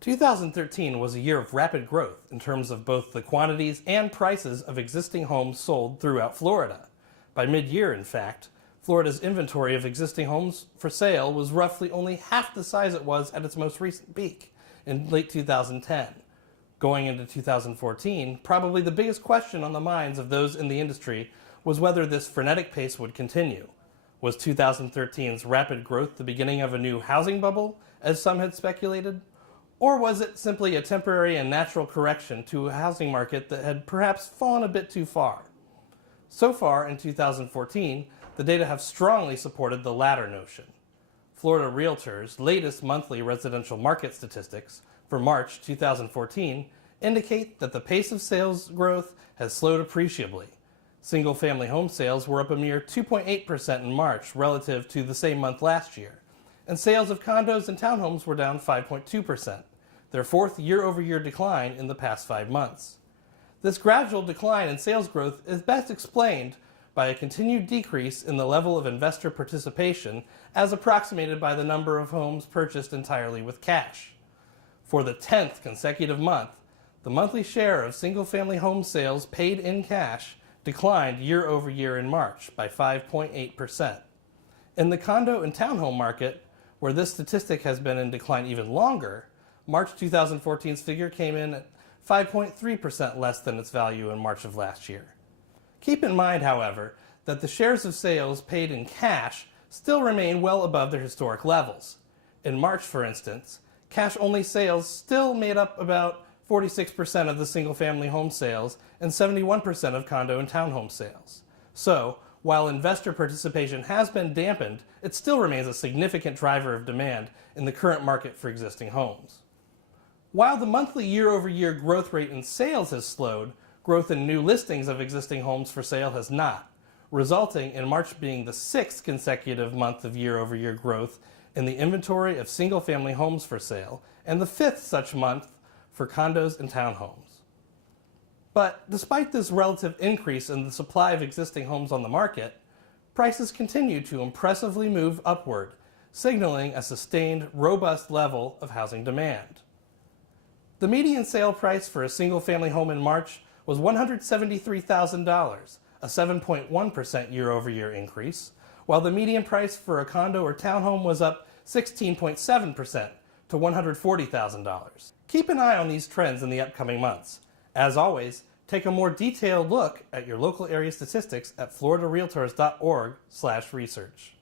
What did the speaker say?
2013 was a year of rapid growth in terms of both the quantities and prices of existing homes sold throughout Florida. By mid-year, in fact, Florida's inventory of existing homes for sale was roughly only half the size it was at its most recent peak in late 2010. Going into 2014, probably the biggest question on the minds of those in the industry was whether this frenetic pace would continue. Was 2013's rapid growth the beginning of a new housing bubble, as some had speculated? Or was it simply a temporary and natural correction to a housing market that had perhaps fallen a bit too far? So far in 2014, the data have strongly supported the latter notion. Florida Realtors' latest monthly residential market statistics for March 2014 indicate that the pace of sales growth has slowed appreciably. Single-family home sales were up a mere 2.8% in March relative to the same month last year, and sales of condos and townhomes were down 5.2%, their fourth year-over-year decline in the past 5 months. This gradual decline in sales growth is best explained by a continued decrease in the level of investor participation as approximated by the number of homes purchased entirely with cash. For the 10th consecutive month, the monthly share of single-family home sales paid in cash declined year-over-year in March by 5.8%. In the condo and townhome market, where this statistic has been in decline even longer, March 2014's figure came in at 5.3% less than its value in March of last year. Keep in mind, however, that the shares of sales paid in cash still remain well above their historic levels. In March, for instance, cash-only sales still made up about 46% of the single-family home sales and 71% of condo and townhome sales. So, while investor participation has been dampened, it still remains a significant driver of demand in the current market for existing homes. While the monthly year-over-year growth rate in sales has slowed, growth in new listings of existing homes for sale has not, resulting in March being the 6th consecutive month of year-over-year growth in the inventory of single-family homes for sale and the 5th such month for condos and townhomes. But despite this relative increase in the supply of existing homes on the market, prices continue to impressively move upward, signaling a sustained, robust level of housing demand. The median sale price for a single-family home in March was $173,000, a 7.1% year-over-year increase, while the median price for a condo or townhome was up 16.7% to $140,000. Keep an eye on these trends in the upcoming months. As always, take a more detailed look at your local area statistics at floridarealtors.org/research.